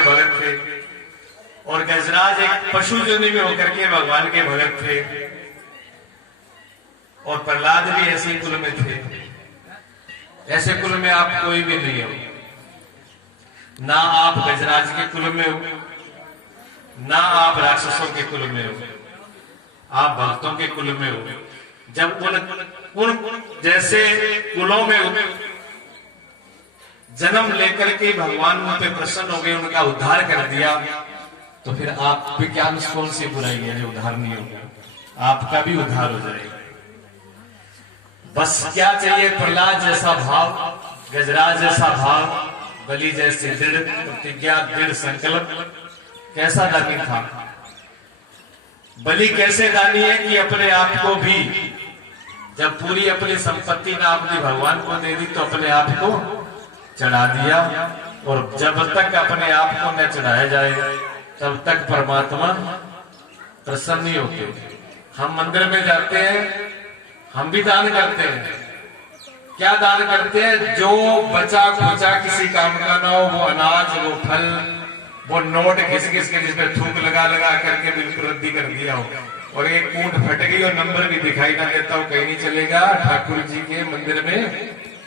के भगत थे, और गजराज एक पशु योनि में होकर के भगवान के भगत थे, और प्रहलाद भी ऐसे कुल में थे। ऐसे कुल में आप कोई भी नहीं हो, ना आप गजराज के कुल में हो, ना आप राक्षसों के कुल में हो, आप भक्तों के कुल में हो। जब उन जैसे कुलों में जन्म लेकर के भगवान उन पे प्रसन्न हो गए, उनका उद्धार कर दिया, तो फिर आप पे क्या कौन सी बुराई है जो उद्धार नहीं होगा? आपका भी उद्धार हो जाएगा। बस क्या चाहिए? प्रहलाद जैसा भाव, गजराज जैसा भाव, बलि जैसे दृढ़ प्रतिज्ञा, दृढ़ संकल्प। कैसा दानी था बलि? कैसे दानी है कि अपने आप को भी, जब पूरी अपनी संपत्ति ना अपनी भगवान को दे दी तो अपने आप को चढ़ा दिया, और जब तक अपने आप को न चढ़ाया जाए तब तक परमात्मा प्रसन्न नहीं होते। हम मंदिर में जाते हैं, हम भी दान करते हैं। क्या दान करते हैं? जो बचा खुचा किसी काम का ना हो, वो अनाज, वो फल, वो नोट घिस घिस के जिसमें थूक लगा लगा करके बिल्कुल रद्दी कर दिया हो, और एक कूट फट गई और नंबर भी दिखाई ना देता हो, कहीं नहीं चलेगा, ठाकुर जी के मंदिर में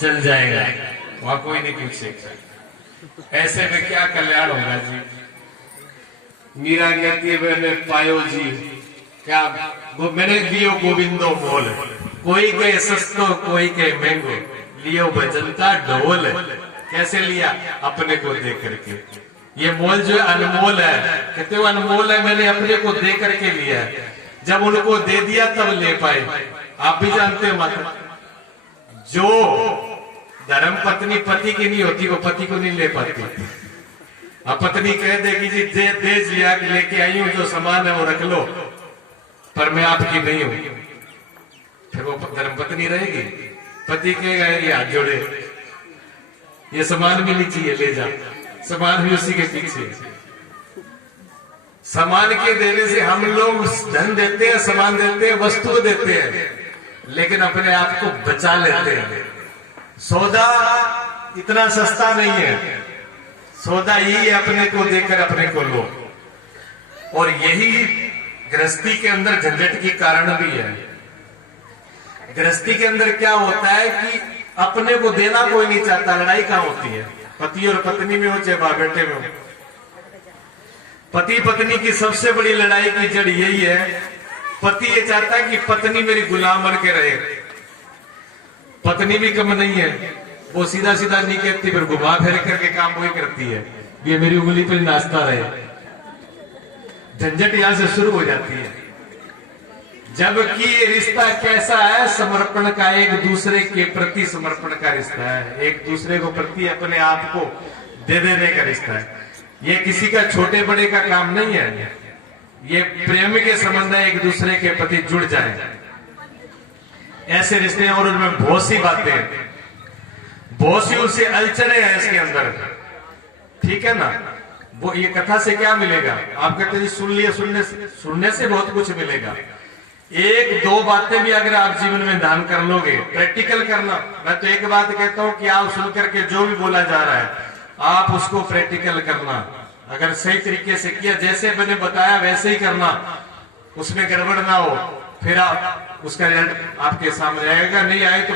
चल जाएगा, वहां कोई नहीं पूछेगा। ऐसे में क्या कल्याण होगा जी? मीरा कहती है मैंने पायो जी, क्या मैंने लियो गोविंदो मोल, कोई के सस्तो कोई के महंगो, लियो बजनता ढोल। कैसे लिया? अपने को दे करके। ये मोल जो अनमोल है, कहते हो अनमोल है, मैंने अपने को दे करके लिया। जब उनको दे दिया तब ले पाए। आप भी जानते हो माता, जो धर्म पत्नी पति की नहीं होती वो पति को नहीं ले पाती। अब पत्नी कह देगी जी दे लिया लेके आई हूं, जो सामान है वो रख लो, पर मैं आपकी नहीं हूं, फिर वो धर्म पत्नी रहेगी? पति कहेगा ये हाथ जोड़े, ये सामान भी नहीं चाहिए, ले जा, सामान भी उसी के पीछे। सामान के देने से हम लोग धन देते हैं, सामान देते हैं, वस्तु देते हैं, लेकिन अपने आप को बचा लेते हैं। सौदा इतना सस्ता नहीं है, सौदा यही है अपने को देकर अपने को लो। और यही गृहस्थी के अंदर झंझट की कारण भी है। गृहस्थी के अंदर क्या होता है कि अपने को देना कोई नहीं चाहता। लड़ाई कहां होती है? पति और पत्नी में हो, चाहे बाप बेटे में हो। पति पत्नी की सबसे बड़ी लड़ाई की जड़ यही है, पति ये चाहता है कि पत्नी मेरी गुलाम बन के रहे। पत्नी भी कम नहीं है, वो सीधा सीधा नहीं कहती, फिर घुमा फिर करके काम वही करती है, ये मेरी उंगली पर नाचता रहे। झंझट यहां से शुरू हो जाती है। जबकि ये रिश्ता कैसा है? समर्पण का, एक दूसरे के प्रति समर्पण का रिश्ता है, एक दूसरे को प्रति अपने आप को दे देने का रिश्ता है। ये किसी का छोटे बड़े का काम नहीं है, ये प्रेम के संबंध है, एक दूसरे के प्रति जुड़ जाए ऐसे रिश्ते हैं। और उनमें बहुत सी बातें, बहुत सी उससे अड़चने हैं इसके अंदर, ठीक है ना? वो ये कथा से क्या मिलेगा? आप कहते हैं सुन लिया, सुनने से बहुत कुछ मिलेगा। एक दो बातें भी अगर आप जीवन में दान कर लोगे, प्रैक्टिकल करना। मैं तो एक बात कहता हूं कि आप सुन करके जो भी बोला जा रहा है आप उसको प्रैक्टिकल करना। अगर सही तरीके से किया, जैसे मैंने बताया वैसे ही करना, उसमें गड़बड़ ना हो, फिर आप उसका रिजल्ट आपके सामने आएगा। नहीं आए तो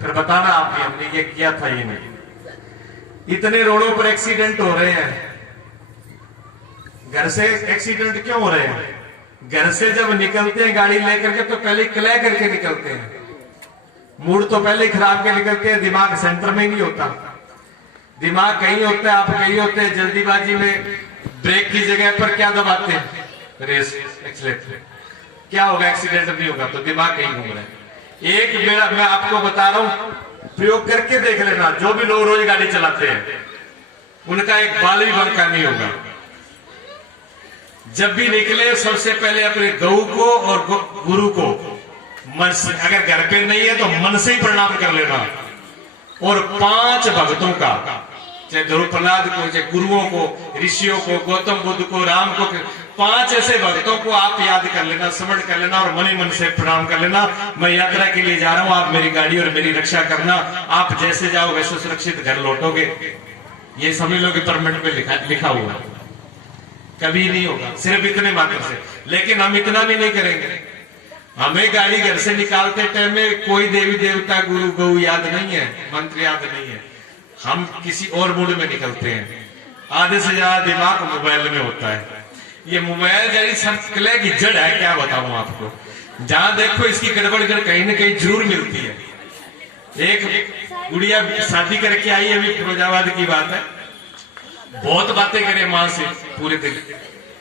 फिर बताना आपने हमने ये किया था, ये नहीं। इतने रोडों पर एक्सीडेंट हो रहे हैं। घर से एक्सीडेंट क्यों हो रहे हैं? घर से जब निकलते हैं गाड़ी लेकर के तो पहले क्लह करके निकलते हैं। मूड तो पहले खराब के निकलते हैं, दिमाग सेंटर में ही नहीं होता। दिमाग कहीं होता है, आप कहीं होते हैं। जल्दीबाजी में ब्रेक की जगह पर क्या दबाते हैं? Race, accelerator. क्या होगा? एक्सीडेंट नहीं होगा, तो दिमाग कहीं घूम रहा है। एक मेरा मैं आपको बता रहा हूं, प्रयोग करके देख लेना। जो भी लोग रोज गाड़ी चलाते हैं उनका एक बाल भी बनका नहीं होगा। जब भी निकले सबसे पहले अपने गौ को और गुरु को मन से, अगर घर पे नहीं है तो मन से ही प्रणाम कर लेना। और 5 भक्तों का, चाहे ध्रुव प्रहलाद को, चाहे गुरुओं को, ऋषियों को, गौतम बुद्ध को, राम को, 5 ऐसे भक्तों को आप याद कर लेना, स्मरण कर लेना और मन ही मन से प्रणाम कर लेना। मैं यात्रा के लिए जा रहा हूं, आप मेरी गाड़ी और मेरी रक्षा करना। आप जैसे जाओ वैसे सुरक्षित घर लौटोगे। ये समझ लो कि परमिट पे लिखा हुआ है, कभी नहीं होगा, सिर्फ इतने मात्र से। लेकिन हम इतना भी नहीं करेंगे। हमें गाड़ी घर से निकालते टाइम में कोई देवी देवता गुरु गौ याद नहीं है, मंत्र याद नहीं है, हम किसी और मूड में निकलते हैं। आधे से ज्यादा दिमाग मोबाइल में होता है। ये मोबाइल जरी सब कले की जड़ है, क्या बताऊं आपको। जहां देखो इसकी गड़बड़ कहीं ना कहीं जरूर मिलती है। एक गुड़िया शादी करके आई, अभी फिरोजाबाद की बात है, बहुत बातें करे माँ से पूरे दिन,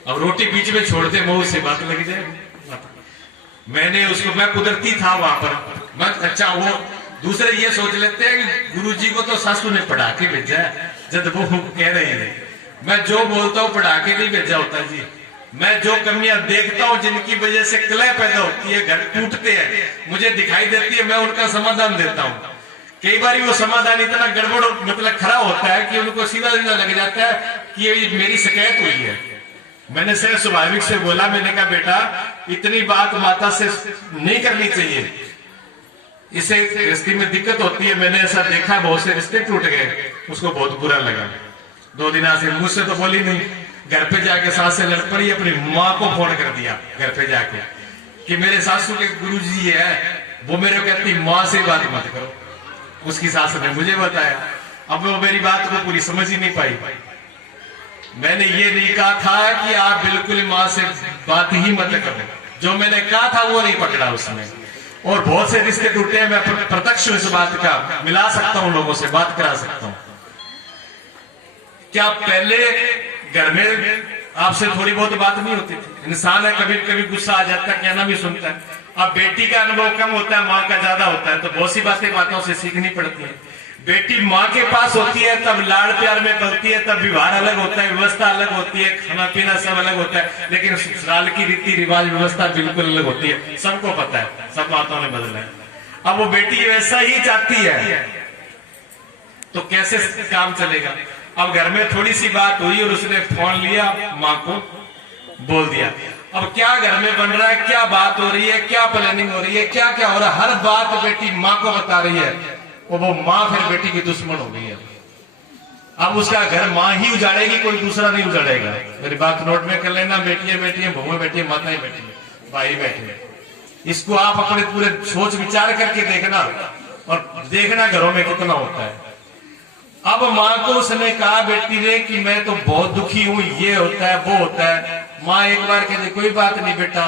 अब रोटी बीच में छोड़ दे मुंह से बात लग जाए। मैंने उसको, मैं कुदरती था वहां पर, मैं अच्छा वो दूसरे ये सोच लेते हैं कि गुरुजी को तो सासू ने पढ़ा के भेजा है, जब वो कह रहे हैं। मैं जो बोलता हूँ पढ़ा के नहीं भेजा होता जी। मैं जो कमियां देखता हूँ जिनकी वजह से कलह पैदा होती है, घर टूटते हैं, मुझे दिखाई देती है, मैं उनका समाधान देता हूँ। कई बार वो समाधान इतना गड़बड़ मतलब खराब होता है कि उनको सीधा सीधा लग जाता है कि ये मेरी शिकायत हुई है। मैंने सिर्फ स्वाभाविक से बोला, मैंने कहा बेटा इतनी बात माता से नहीं करनी चाहिए, इसे रिश्ते में दिक्कत होती है। मैंने ऐसा देखा, बहुत से रिश्ते टूट गए, उसको बहुत बुरा लगा। 2 दिन से मुझसे तो बोली नहीं, घर पे जाके सास से लड़ पड़ी, अपनी माँ को फोन कर दिया घर पे जाके कि मेरे सासू के गुरुजी है, वो मेरे को कहती माँ से बात मत करो। उसकी सास ने मुझे बताया, अब वो मेरी बात को पूरी समझ ही नहीं पाई। मैंने ये नहीं कहा था कि आप बिल्कुल माँ से बात ही मत करो, जो मैंने कहा था वो नहीं पकड़ा उसने। और बहुत से रिश्ते टूटे हैं, मैं प्रत्यक्ष इस बात का मिला सकता हूं, लोगों से बात करा सकता हूं। क्या पहले घर में आपसे थोड़ी बहुत बात नहीं होती थी? इंसान है, कभी कभी गुस्सा आ जाता है, कहना भी सुनता है। अब बेटी का अनुभव कम होता है, माँ का ज्यादा होता है, तो बहुत सी बातें माताओं से सीखनी पड़ती है। बेटी माँ के पास होती है तब लाड़ प्यार में पलती है, तब व्यवहार अलग होता है, व्यवस्था अलग होती है, खाना पीना सब अलग होता है। लेकिन ससुराल की रीति रिवाज व्यवस्था बिल्कुल अलग होती है, सबको पता है, सब माताओं ने बदला है। अब वो बेटी वैसा ही चाहती है तो कैसे काम चलेगा। अब घर में थोड़ी सी बात हुई और उसने फोन लिया, माँ को बोल दिया। अब क्या घर में बन रहा है, क्या बात हो रही है, क्या प्लानिंग हो रही है, क्या क्या हो रहा है, हर बात बेटी माँ को बता रही है। वो माँ फिर बेटी की दुश्मन हो गई है। अब उसका घर माँ ही उजाड़ेगी, कोई दूसरा नहीं उजाड़ेगा। मेरी बात नोट में कर लेना, बेटियां बेटियां, बहुएं बेटियां, माताएं बेटियां, भाई बैठे। इसको आप अपने पूरे सोच विचार करके देखना और देखना घरों में कितना होता है। अब माँ को उसने कहा बेटी ने कि मैं तो बहुत दुखी हूँ, ये होता है वो होता है। माँ एक बार कहती कोई बात नहीं बेटा,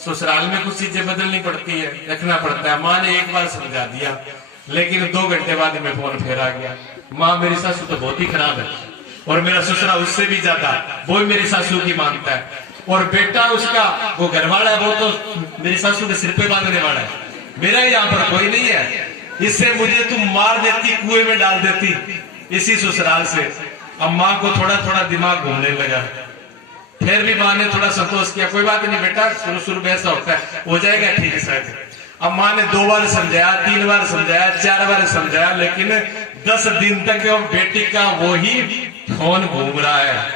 ससुराल में कुछ चीजें बदलनी पड़ती है, रखना पड़ता है। माँ ने एक बार समझा दिया, लेकिन 2 घंटे बाद में फोन फेर आ गया, माँ मेरी सासू तो बहुत ही खराब है और मेरा ससुरा उससे भी ज्यादा, वो भी मेरी सासू की मानता है। और बेटा उसका वो घरवाला है, वो तो मेरी सासू के सिर पे बांधने वाला है, मेरा यहाँ पर कोई नहीं है। इससे मुझे तुम मार देती, कुएं में डाल देती इसी ससुराल से। अब माँ को थोड़ा थोड़ा दिमाग घूमने लगा, फिर भी माँ ने थोड़ा संतोष किया, कोई बात नहीं बेटा, शुरू शुरू में ऐसा होता है, हो जाएगा ठीक है शायद। अब माँ ने 2 बार समझाया, 3 बार समझाया, 4 बार समझाया, लेकिन 10 दिन तक बेटी का वो ही फोन घूम रहा है।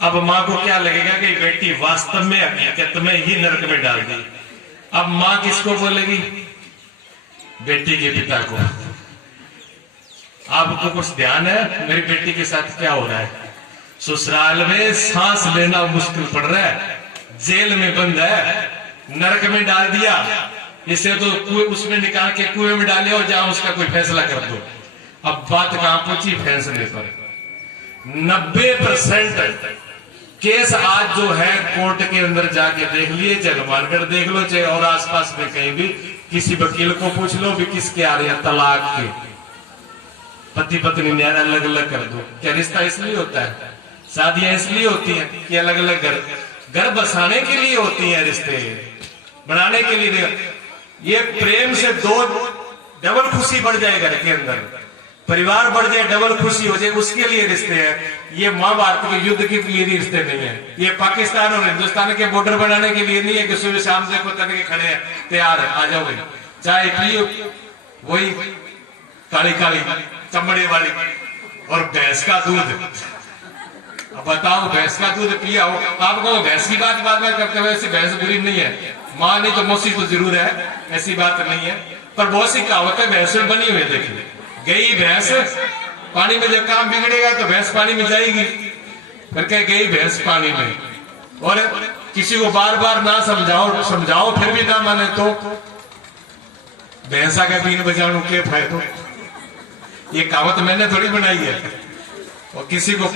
अब माँ को क्या लगेगा कि बेटी वास्तव में हकीकत में ही नरक में डाल दी। अब माँ किसको बोलेगी? बेटी के पिता को। आपको कुछ ध्यान है मेरी बेटी के साथ क्या हो रहा है? ससुराल में सांस लेना मुश्किल पड़ रहा है, जेल में बंद है, नरक में डाल दिया। इसे तो कुएं उसमें निकाल के कुएं में डाले और जहां उसका कोई फैसला कर दो। अब बात कहां पहुंची? फैसले पर 90% केस आज जो है कोर्ट के अंदर जाके देख लिए, चाहे हनुमानगढ़ देख लो, चाहे और आसपास में कहीं भी किसी वकील को पूछ लो भी किसके आ रहे हैं तलाक के, पति पत्नी न्याय अलग अलग कर दो। क्या रिश्ता इसलिए होता है? शादियां इसलिए होती हैं कि अलग अलग घर बसाने के लिए होती हैं, रिश्ते बनाने के लिए। ये प्रेम से 2 डबल खुशी बढ़ जाए घर के अंदर, परिवार बढ़ जाए, डबल खुशी हो जाए, उसके लिए रिश्ते हैं। ये महाभारत के युद्ध के लिए रिश्ते नहीं है। ये पाकिस्तान और हिंदुस्तान के बॉर्डर बनाने के लिए नहीं है कि सुबह शाम देखो तक के खड़े हैं तैयार है, आ जाओ भाई चाय पियो, वही काली काली चमड़े वाली और भैंस का दूध। अब बताओ भैंस का दूध पिया हो, आपको भैंस की बात में करते हुए ऐसी भैंस बुरी नहीं है, माँ नहीं तो मौसी तो जरूर है, ऐसी बात नहीं है। पर बहुत सी कहावतें भैंस में बनी हुई है। देखिए गई भैंस पानी में जब काम बिगड़ेगा तो भैंस पानी में जाएगी, फिर कह गई भैंस पानी में। और किसी को बार बार ना समझाओ फिर भी ना माने तो भैंसा का 3 बजाणु के फायदो। ये कहावत मैंने थोड़ी बनाई है। और किसी को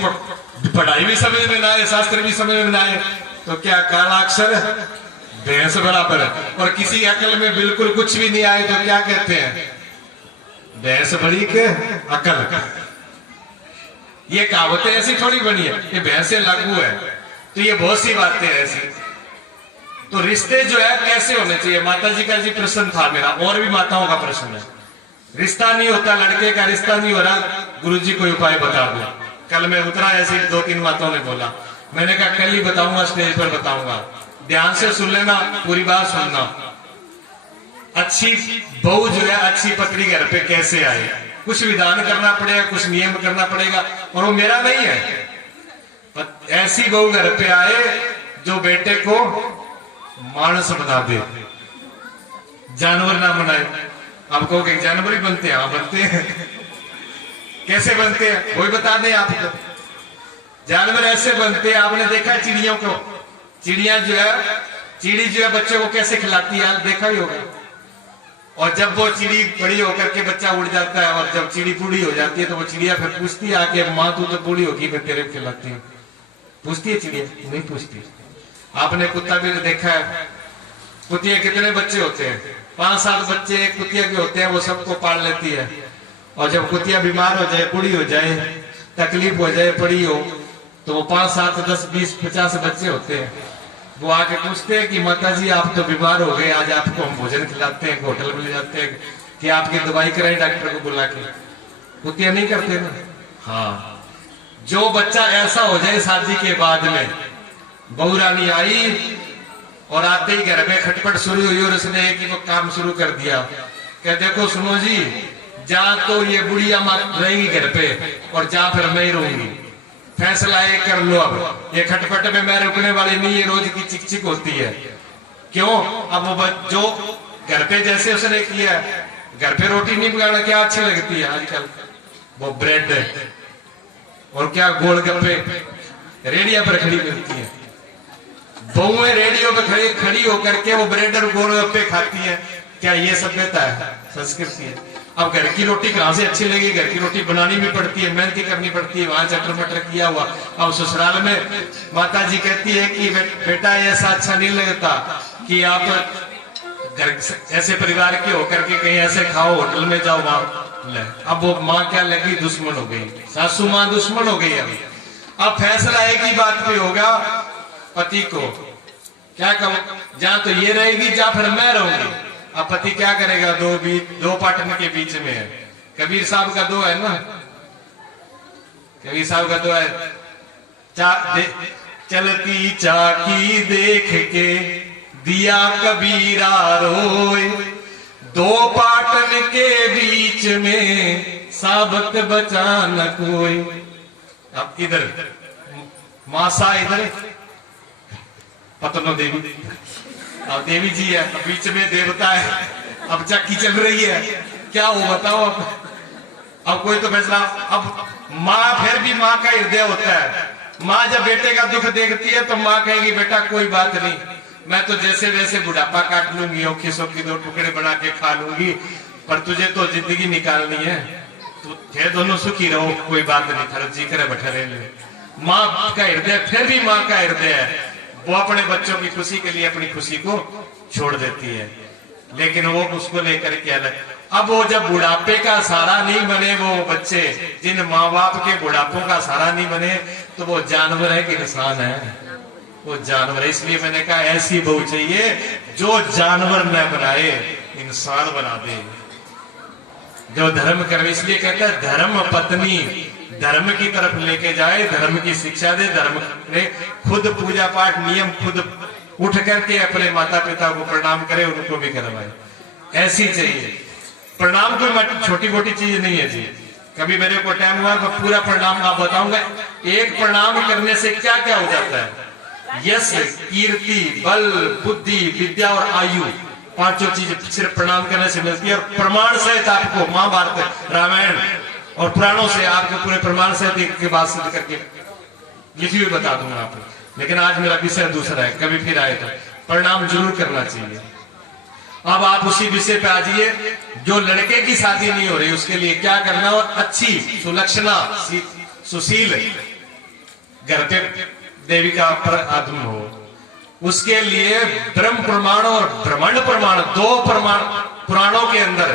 पढ़ाई भी समझ में ना आए, शास्त्र भी समझ में ना आए तो क्या काला अक्षर भैंस बराबर है। और किसी अकल में बिल्कुल कुछ भी नहीं आए तो क्या कहते हैं, भैंस बड़ी के अकल। ये कहावतें ऐसी थोड़ी बनी है, ये भैंसे लागू है। तो ये बहुत सी बातें ऐसी। तो रिश्ते जो है कैसे होने चाहिए, माता जी का जी प्रश्न था मेरा, और भी माताओं का प्रश्न है। रिश्ता नहीं होता, लड़के का रिश्ता नहीं हो रहा, गुरुजी कोई उपाय बता दो। कल मैं उतरा, ऐसी 2-3 माताओं ने बोला, मैंने कहा कल ही बताऊंगा, स्टेज पर बताऊंगा, ध्यान से सुन लेना, पूरी बात सुनना। अच्छी बहू जो है, अच्छी पत्नी घर पे कैसे आए, कुछ विधान करना पड़ेगा, कुछ नियम करना पड़ेगा। और वो मेरा नहीं है, ऐसी बहू घर पे आए जो बेटे को मानस बना दे, जानवर ना बनाए। आप कहोगे जानवर ही बनते हैं? हाँ बनते हैं। कैसे बनते हैं वही बता दें आपको। जानवर ऐसे बनते हैं, आपने देखा चिड़ियों को, चिड़िया जो है बच्चे को कैसे खिलाती है, देखा ही होगा। और जब वो चिड़ी बड़ी होकर के बच्चा उड़ जाता है, और जब चिड़ी बूढ़ी हो जाती है तो वो चिड़िया फिर पूछती है आके, माँ तू तो बूढ़ी होगी, मैं तेरे खिलाती हूँ। पूछती है चिड़िया? नहीं पूछती। आपने कुत्ता भी देखा है, कुतिया कितने बच्चे होते हैं, 5-7 बच्चे एक कुतिया के होते हैं, वो सबको पाल लेती है। और जब कुतिया बीमार हो जाए, बूढ़ी हो जाए, तकलीफ हो जाए, पड़ी हो, तो वो 5, 7, 10, 20, 50 बच्चे होते हैं। वो आके पूछते हैं कि माता जी आप तो बीमार हो गए, आज आपको हम भोजन खिलाते हैं, होटल में ले जाते हैं कि आपकी दवाई कराएं डॉक्टर को बुला के। कुतिया नहीं करते ना। हाँ, जो बच्चा ऐसा हो जाए शादी के बाद में, बहू रानी आई और आते ही घर में खटपट शुरू हुई और उसने एक ही काम शुरू कर दिया, क्या देखो सुनो जी, जा तो ये बुढ़िया माँ रहेगी घर पे और जा फिर मैं ही रहूंगी, फैसला ये कर लो। अब ये खटपट में मैं रुकने वाली नहीं, ये रोज की चिक चिक होती है। क्यों? अब वो जो घर पे जैसे उसने किया, घर पे रोटी नहीं पकाना क्या अच्छी लगती है आजकल, वो ब्रेड और क्या गोलगप्पे रेडिया पर खड़ी मिलती है। बहुएं रेडियो पे खड़ी होकर के वो ब्रेड और गोलगप्पे खाती है। क्या ये सभ्यता है, संस्कृति है? अब घर की रोटी कहां से अच्छी लगी, घर की रोटी बनानी भी पड़ती है, मेहनत करनी पड़ती है, वहां चटर मटर किया हुआ। अब ससुराल में माता जी कहती है कि बेटा ऐसा अच्छा नहीं लगता कि आप घर ऐसे परिवार के होकर के कहीं ऐसे खाओ, होटल में जाओ, वहां। अब वो माँ क्या लगी, दुश्मन हो गई, सासू माँ दुश्मन हो गई। अब फैसला एक ही बात पे होगा, पति को क्या कहो, जहां तो ये रहेगी जा फिर मैं रहूंगी। अब पति क्या करेगा, दो पाटन के बीच में है। कबीर साहब का दो है ना, कबीर साहब का दो है, चलती चाकी देख के दिया कबीरा रोए, 2 पाटन के बीच में साबत बचा न कोई। अब इधर मासा, इधर पतनो देवी, अब देवी जी है, बीच में देवता है। अब चक्की चल रही है, क्या हो बताओ। अब कोई तो फैसला, अब माँ, फिर भी माँ का हृदय होता है। माँ जब बेटे का दुख देखती है तो माँ कहेगी बेटा कोई बात नहीं, मैं तो जैसे वैसे बुढ़ापा काट लूंगी, औखी सौखी 2 टुकड़े बना के खा लूंगी, पर तुझे तो जिंदगी निकालनी है, तो थे दोनों सुखी रहो, कोई बात नहीं, थर जी करे बैठा रहे ले। माँ का हृदय फिर भी माँ का हृदय है, वो अपने बच्चों की खुशी के लिए अपनी खुशी को छोड़ देती है, लेकिन वो उसको लेकर के अलग। अब वो जब बुढ़ापे का सहारा नहीं बने वो बच्चे, जिन माँ बाप के बुढ़ापों का सहारा नहीं बने, तो वो जानवर है कि इंसान है? वो जानवर है। इसलिए मैंने कहा ऐसी बहू चाहिए जो जानवर न बनाए, इंसान बना दे, जो धर्म करे। इसलिए कहता है धर्म पत्नी धर्म की तरफ लेके जाए, धर्म की शिक्षा दे, धर्म ने खुद पूजा पाठ नियम खुद उठ करके अपने माता पिता को प्रणाम करे, उनको भी करवाए। ऐसी चाहिए। प्रणाम कोई छोटी मोटी चीज नहीं है जी। कभी मेरे को टाइम हुआ तो पूरा प्रणाम आप बताऊंगा। एक प्रणाम करने से क्या क्या हो जाता है? यश, कीर्ति, बल, बुद्धि, विद्या और आयु, 5 चीज सिर्फ प्रणाम करने से मिलती है। और प्रमाण सहित आपको महाभारत, रामायण, और पुराणों से आपके पूरे प्रमाण से के बाद सिद्ध करके लिखी हुई बता दूंगा आपको। लेकिन आज मेरा विषय दूसरा है, कभी फिर आए तो प्रणाम जरूर करना चाहिए। अब आप उसी विषय पे आ जाइए। जो लड़के की शादी नहीं हो रही उसके लिए क्या करना हो, अच्छी सुलक्षणा सुशील घर पे देवी का पर आगमन हो, उसके लिए ब्रह्म प्रमाण और ब्रह्मांड प्रमाण, दो प्रमाण पुराणों के अंदर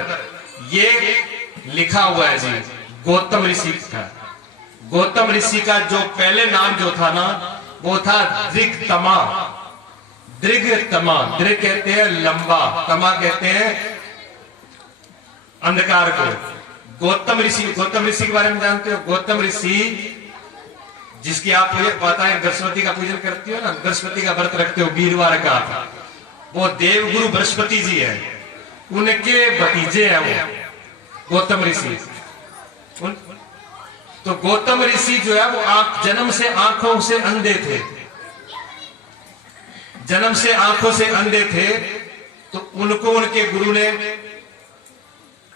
ये लिखा हुआ है जी। गौतम ऋषि का, गौतम ऋषि का जो पहले नाम जो था ना वो था दृगतमा। दृगतमा, दृग कहते हैं लंबा, तमा कहते हैं अंधकार को। गौतम ऋषि के बारे में जानते हो? गौतम ऋषि जिसकी आप पता है बृहस्पति का पूजन करती हो ना, बृहस्पति का व्रत रखते हो वीरवार का, वो देवगुरु बृहस्पति जी है, उनके भतीजे हैं वो गौतम ऋषि। तो गौतम ऋषि जो है वो जन्म से आंखों से अंधे थे, जन्म से आंखों से अंधे थे। तो उनको उनके गुरु ने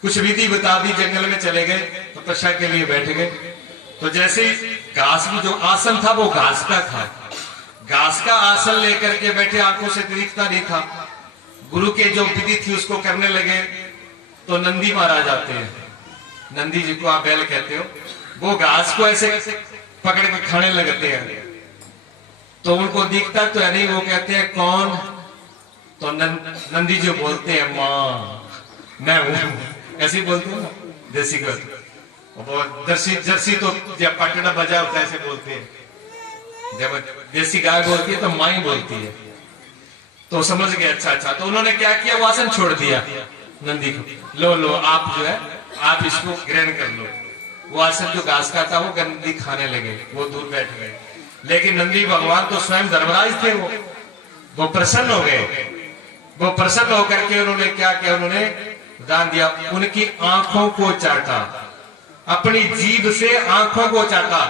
कुछ विधि बता दी, जंगल में चले गए, तपस्या के लिए बैठ गए। तो जैसे घास जो आसन था वो घास का था, घास का आसन लेकर के बैठे, आंखों से दिखता नहीं था। गुरु के जो विधि थी उसको करने लगे। तो नंदी महाराज आते हैं, नंदी जी को आप बैल कहते हो, वो घास को ऐसे पकड़ के खाने लगते हैं। तो उनको दिखता तो है नहीं, वो कहते हैं कौन? तो नंदी जी बोलते हैं मां मैं हूं, ऐसे ही बोलते हैं देसी को। जर्सी तो जब पटना बजा होता है ऐसे बोलते हैं, जब देसी गाय बोलती है तो मां ही बोलती है। तो समझ गए, अच्छा। तो उन्होंने क्या किया, वो आसन छोड़ दिया नंदी को, लो आप जो है आप इसको ग्रहण कर लो। वो आसन जो घास का था वो नंदी खाने लगे, वो दूर बैठ गए। लेकिन नंदी भगवान तो स्वयं धर्मराज थे, वो प्रसन्न हो गए। वो प्रसन्न होकर के उन्होंने क्या किया, उन्होंने दान दिया, उनकी आंखों को चाटा, अपनी जीभ से आंखों को चाटा।